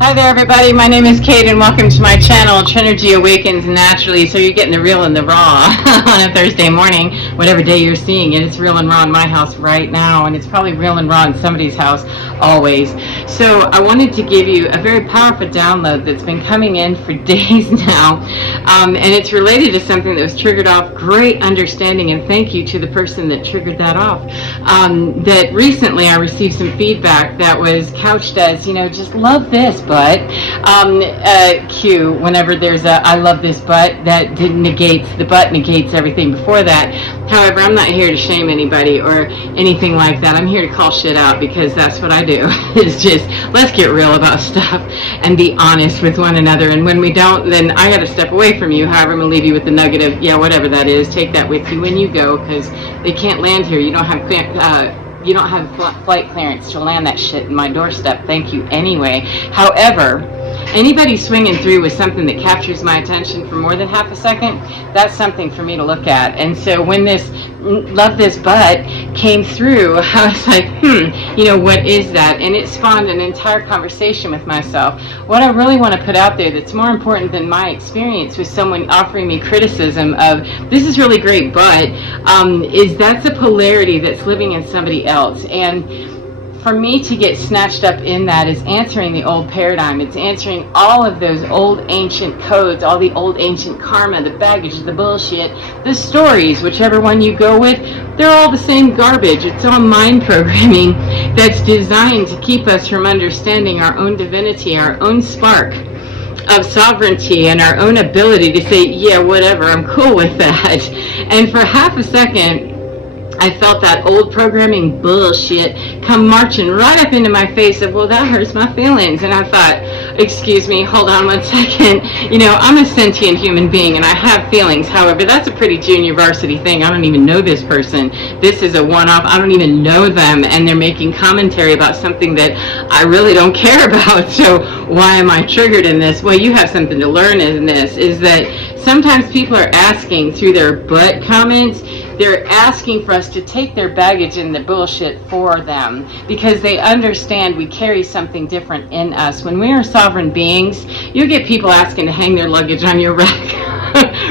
Hi there, everybody. My name is Kate, and welcome to my channel, Trinergy Awakens Naturally. So you're getting the real and the raw on a Thursday morning, whatever day you're seeing it. It's real and raw in my house right now, and it's probably real and raw in somebody's house always. So I wanted to give you a very powerful download that's been coming in for days now, and it's related to something that was triggered off. Great understanding, and thank you to the person that triggered that off. That recently I received some feedback that was couched as, just love this, but Q, whenever there's a I love this but, that negates everything before that. However, I'm not here to shame anybody or anything like that. I'm here to call shit out, because that's what I do. It's just, let's get real about stuff and be honest with one another. And when we don't, then I got to step away from you. However, I'm going to leave you with the nugget of, whatever that is, take that with you when you go, because they can't land here. You don't have flight clearance to land that shit in my doorstep. Thank you anyway. However, anybody swinging through with something that captures my attention for more than half a second, that's something for me to look at. And so when this love this but came through, I was like, what is that? And it spawned an entire conversation with myself. What I really want to put out there that's more important than my experience with someone offering me criticism of, this is really great, but is that's a polarity that's living in somebody else. And for me to get snatched up in that is answering the old paradigm. It's answering all of those old ancient codes, all the old ancient karma, the baggage, the bullshit, the stories, whichever one you go with, they're all the same garbage. It's all mind programming that's designed to keep us from understanding our own divinity, our own spark of sovereignty, and our own ability to say, yeah, whatever, I'm cool with that. And for half a second, I felt that old programming bullshit come marching right up into my face of, well, that hurts my feelings. And I thought, excuse me, hold on one second. I'm a sentient human being and I have feelings. However, that's a pretty junior varsity thing. I don't even know this person. This is a one-off. I don't even know them. And they're making commentary about something that I really don't care about. So why am I triggered in this? Well, you have something to learn in this, is that sometimes people are asking through their butt comments, they're asking for us to take their baggage and the bullshit for them, because they understand we carry something different in us. When we are sovereign beings, you get people asking to hang their luggage on your rack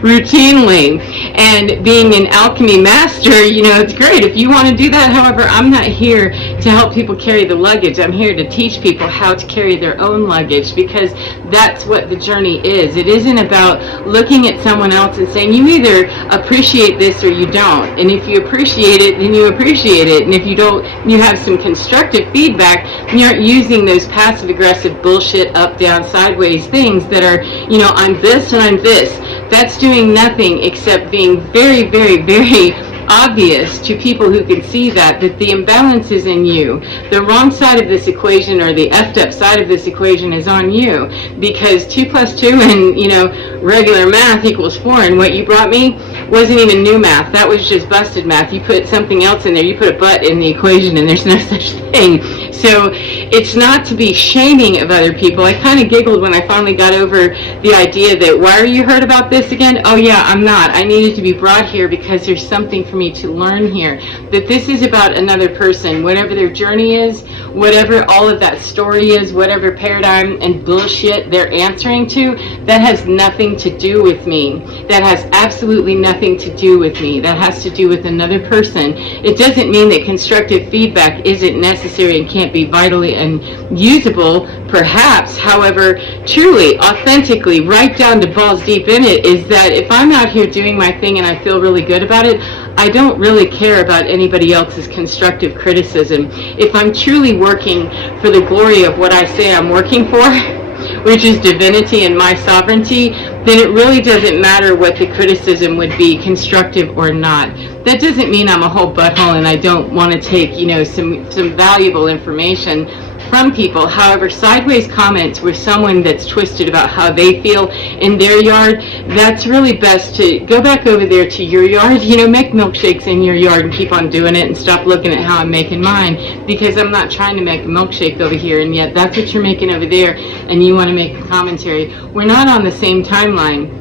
routinely. And being an alchemy master, it's great if you want to do that. However, I'm not here to help people carry the luggage. I'm here to teach people how to carry their own luggage, because that's what the journey is. It isn't about looking at someone else and saying, you either appreciate this or you don't. And if you appreciate it, then you appreciate it. And if you don't, you have some constructive feedback, you aren't using those passive aggressive bullshit up, down, sideways things that are, I'm this and I'm this. That's doing nothing except being very, very, very obvious to people who can see that the imbalance is in you. The wrong side of this equation, or the effed up side of this equation, is on you, because 2 + 2 and regular math equals 4, and what you brought me wasn't even new math. That was just busted math. You put something else in there. You put a but in the equation, and there's no such thing. So it's not to be shaming of other people. I kind of giggled when I finally got over the idea that, why are you hurt about this again? Oh yeah, I'm not. I needed to be brought here because there's something for me to learn here. That this is about another person, whatever their journey is, whatever all of that story is, whatever paradigm and bullshit they're answering to, that has nothing to do with me. That has absolutely nothing to do with me. That has to do with another person. It doesn't mean that constructive feedback isn't necessary and can't be vitally and usable, perhaps. However, truly, authentically, right down to balls deep in it, is that if I'm out here doing my thing and I feel really good about it, I don't really care about anybody else's constructive criticism. If I'm truly working for the glory of what I say I'm working for, which is divinity and my sovereignty, then it really doesn't matter what the criticism would be, constructive or not. That doesn't mean I'm a whole butthole and I don't want to take, some valuable information from people. However, sideways comments with someone that's twisted about how they feel in their yard, that's really best to go back over there to your yard, make milkshakes in your yard and keep on doing it, and stop looking at how I'm making mine, because I'm not trying to make a milkshake over here, and yet that's what you're making over there, and you want to make a commentary. We're not on the same timeline.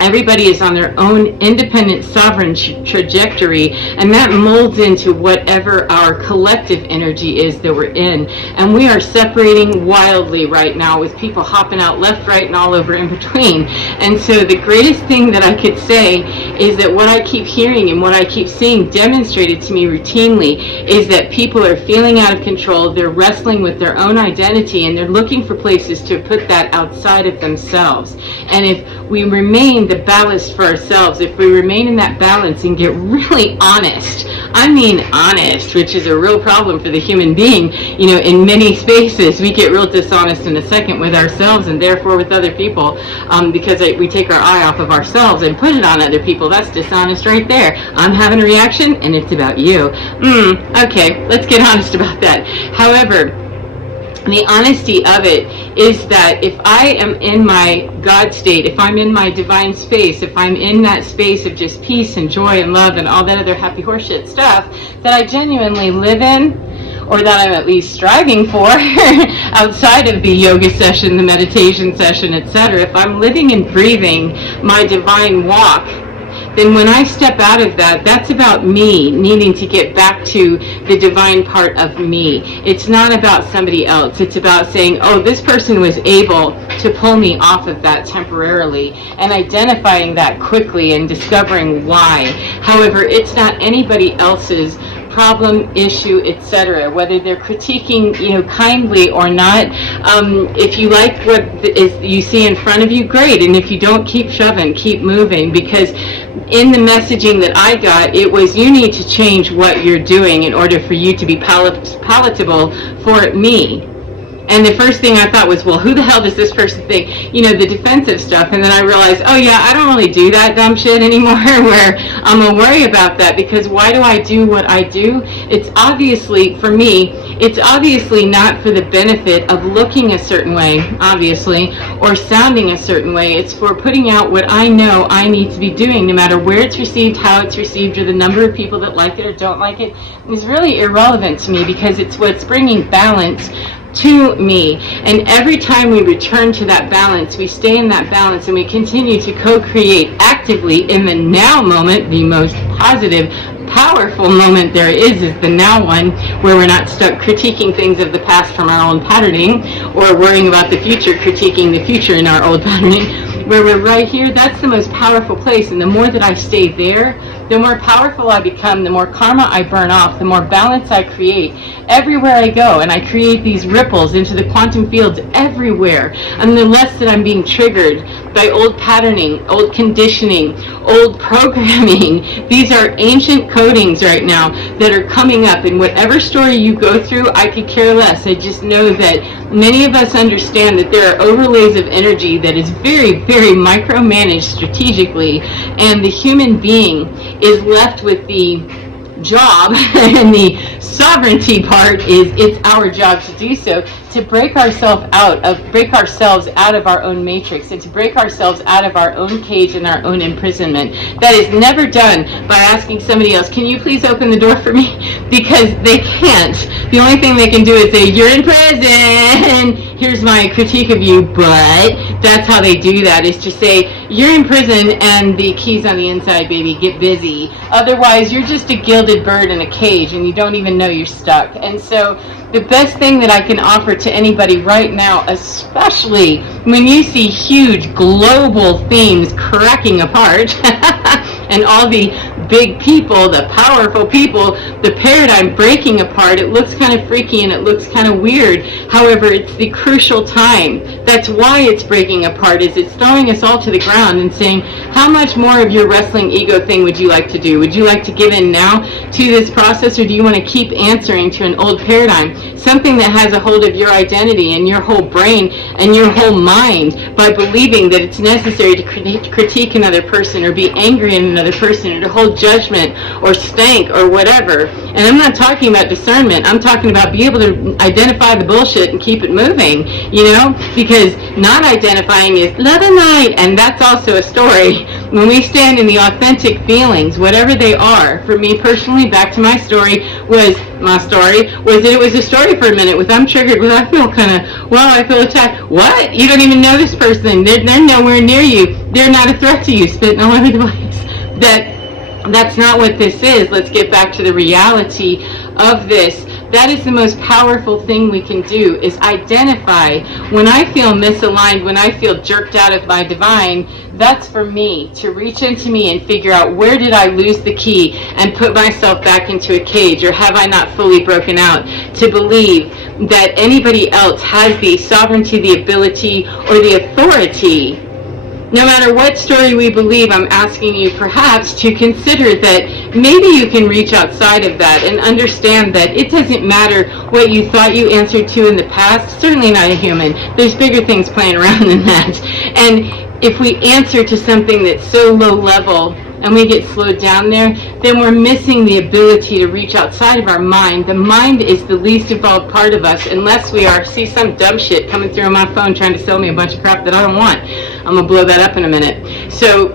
Everybody is on their own independent, sovereign trajectory, and that molds into whatever our collective energy is that we're in. And we are separating wildly right now, with people hopping out left, right, and all over in between. And so the greatest thing that I could say is that what I keep hearing and what I keep seeing demonstrated to me routinely is that people are feeling out of control, they're wrestling with their own identity, and they're looking for places to put that outside of themselves. And if we remain the ballast for ourselves, if we remain in that balance and get really honest, I mean honest, which is a real problem for the human being, in many spaces we get real dishonest in a second with ourselves and therefore with other people, because we take our eye off of ourselves and put it on other people. That's dishonest right there. I'm having a reaction and it's about you. Okay, let's get honest about that. However, the honesty of it is that if I am in my God state, if I'm in my divine space, if I'm in that space of just peace and joy and love and all that other happy horseshit stuff that I genuinely live in, or that I'm at least striving for outside of the yoga session, the meditation session, etc., if I'm living and breathing my divine walk, then when I step out of that, that's about me needing to get back to the divine part of me. It's not about somebody else. It's about saying, oh, this person was able to pull me off of that temporarily, and identifying that quickly and discovering why. However, it's not anybody else's problem, issue, etc. Whether they're critiquing, kindly or not. If you like what you see in front of you, great. And if you don't, keep shoving, keep moving. Because in the messaging that I got, it was you need to change what you're doing in order for you to be palatable for me. And the first thing I thought was, well, who the hell does this person think? The defensive stuff. And then I realized, oh yeah, I don't really do that dumb shit anymore where I'm going to worry about that, because why do I do what I do? It's obviously, for me, it's obviously not for the benefit of looking a certain way, obviously, or sounding a certain way. It's for putting out what I know I need to be doing, no matter where it's received, how it's received, or the number of people that like it or don't like it. Is really irrelevant to me, because it's what's bringing balance to me. And every time we return to that balance, we stay in that balance, and we continue to co-create actively in the now moment. The most positive, powerful moment there is the now one, where we're not stuck critiquing things of the past from our own patterning, or worrying about the future, critiquing the future in our old patterning. Where we're right here, that's the most powerful place. And the more that I stay there, the more powerful I become, the more karma I burn off, the more balance I create everywhere I go. And I create these ripples into the quantum fields everywhere. And the less that I'm being triggered by old patterning, old conditioning, old programming. These are ancient codings right now that are coming up. And whatever story you go through, I could care less. I just know that many of us understand that there are overlays of energy that is very, very micromanaged strategically, and the human being is left with the job, and the sovereignty part is it's our job to do so, to break ourselves out of our own matrix, and to break ourselves out of our own cage and our own imprisonment. That is never done by asking somebody else, can you please open the door for me? Because they can't. The only thing they can do is say, you're in prison, here's my critique of you. But that's how they do that, is to say, you're in prison and the key's on the inside, baby, get busy. Otherwise, you're just a gilded bird in a cage and you don't even know you're stuck. And so the best thing that I can offer to anybody right now, especially when you see huge global themes cracking apart and all the big people, the powerful people, the paradigm breaking apart, it looks kind of freaky and it looks kind of weird. However, it's the crucial time. That's why it's breaking apart, is it's throwing us all to the ground and saying, how much more of your wrestling ego thing would you like to do? Would you like to give in now to this process, or do you want to keep answering to an old paradigm? Something that has a hold of your identity and your whole brain and your whole mind, by believing that it's necessary to critique another person or be angry at another person or to hold judgment or stank or whatever. And I'm not talking about discernment. I'm talking about being able to identify the bullshit and keep it moving, because not identifying is love and light, and that's also a story. When we stand in the authentic feelings, whatever they are, for me personally, back to my story, was that it was a story for a minute with I'm triggered, with I feel kind of, well, I feel attacked. What? You don't even know this person. They're nowhere near you. They're not a threat to you. Spitting all over the place. That's not what this is. Let's get back to the reality of this. That is the most powerful thing we can do, is identify when I feel misaligned, when I feel jerked out of my divine. That's for me to reach into me and figure out, where did I lose the key and put myself back into a cage, or have I not fully broken out, to believe that anybody else has the sovereignty, the ability, or the authority. No matter what story we believe, I'm asking you perhaps to consider that maybe you can reach outside of that and understand that it doesn't matter what you thought you answered to in the past. Certainly not a human. There's bigger things playing around than that. And if we answer to something that's so low level and we get slowed down there, then we're missing the ability to reach outside of our mind. The mind is the least evolved part of us, unless we see some dumb shit coming through on my phone trying to sell me a bunch of crap that I don't want. I'm going to blow that up in a minute. So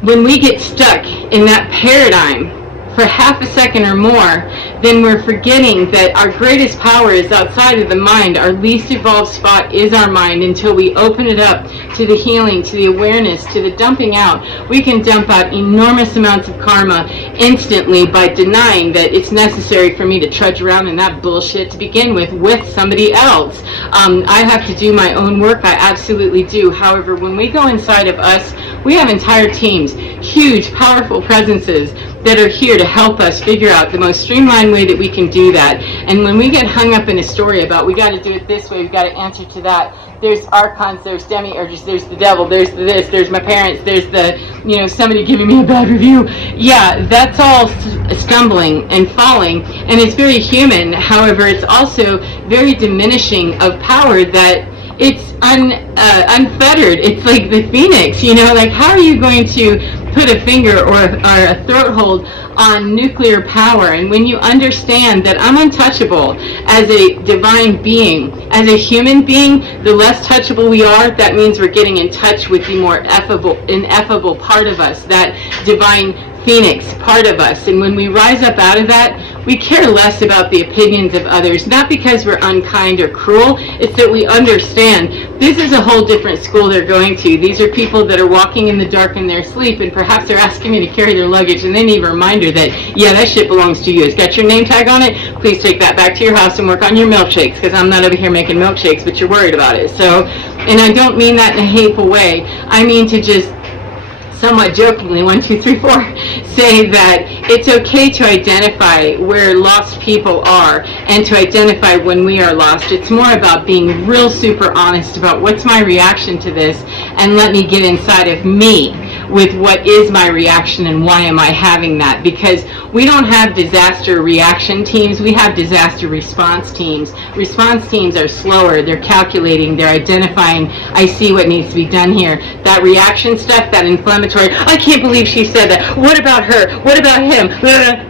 when we get stuck in that paradigm for half a second or more, then we're forgetting that our greatest power is outside of the mind. Our least evolved spot is our mind. Until we open it up to the healing, to the awareness, to the dumping out, we can dump out enormous amounts of karma instantly by denying that it's necessary for me to trudge around in that bullshit to begin with somebody else. I have to do my own work. I absolutely do. However, when we go inside of us, we have entire teams, huge, powerful presences that are here to help us figure out the most streamlined way that we can do that. And when we get hung up in a story about, we got to do it this way, we got to answer to that, there's archons, there's demiurges, there's the devil, there's this, there's my parents, there's the, somebody giving me a bad review. Yeah, that's all stumbling and falling, and it's very human. However, it's also very diminishing of power, that it's unfettered. It's like the phoenix, like how are you going to put a finger or a throat hold on nuclear power? And when you understand that I'm untouchable as a divine being, as a human being, the less touchable we are, that means we're getting in touch with the more ineffable part of us, that divine phoenix part of us. And when we rise up out of that, we care less about the opinions of others, not because we're unkind or cruel. It's that we understand this is a whole different school they're going to. These are people that are walking in the dark in their sleep, and perhaps they're asking me to carry their luggage, and they need a reminder that, yeah, that shit belongs to you. It's got your name tag on it. Please take that back to your house and work on your milkshakes, because I'm not over here making milkshakes, but you're worried about it. So, and I don't mean that in a hateful way. I mean to just somewhat jokingly, 1, 2, 3, 4, say that it's okay to identify where lost people are and to identify when we are lost. It's more about being real super honest about what's my reaction to this, and let me get inside of me with what is my reaction and why am I having that. Because we don't have disaster reaction teams, we have disaster response teams. Response teams are slower, they're calculating, they're identifying, I see what needs to be done here. That reaction stuff, that inflammatory, I can't believe she said that, what about her, what about him,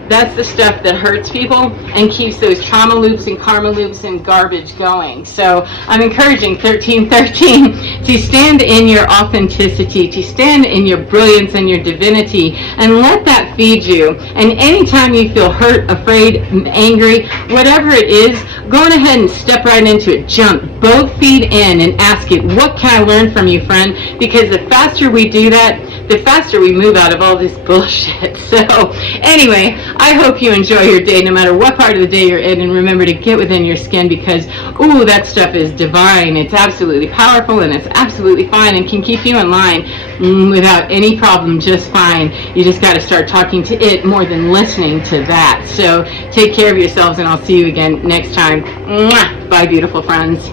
that's the stuff that hurts people and keeps those trauma loops and karma loops and garbage going. So I'm encouraging 1313 to stand in your authenticity, to stand in your brilliance and your divinity, and let that feed you. And anytime you feel hurt, afraid, angry, whatever it is, go on ahead and step right into it. Jump, both feet in, and ask it, what can I learn from you, friend? Because the faster we do that, the faster we move out of all this bullshit. So anyway, I hope you enjoy your day no matter what part of the day you're in, and remember to get within your skin, because ooh, that stuff is divine. It's absolutely powerful, and it's absolutely fine, and can keep you in line without any problem, just fine. You just got to start talking to it more than listening to that. So take care of yourselves, and I'll see you again next time. Mwah! Bye, beautiful friends.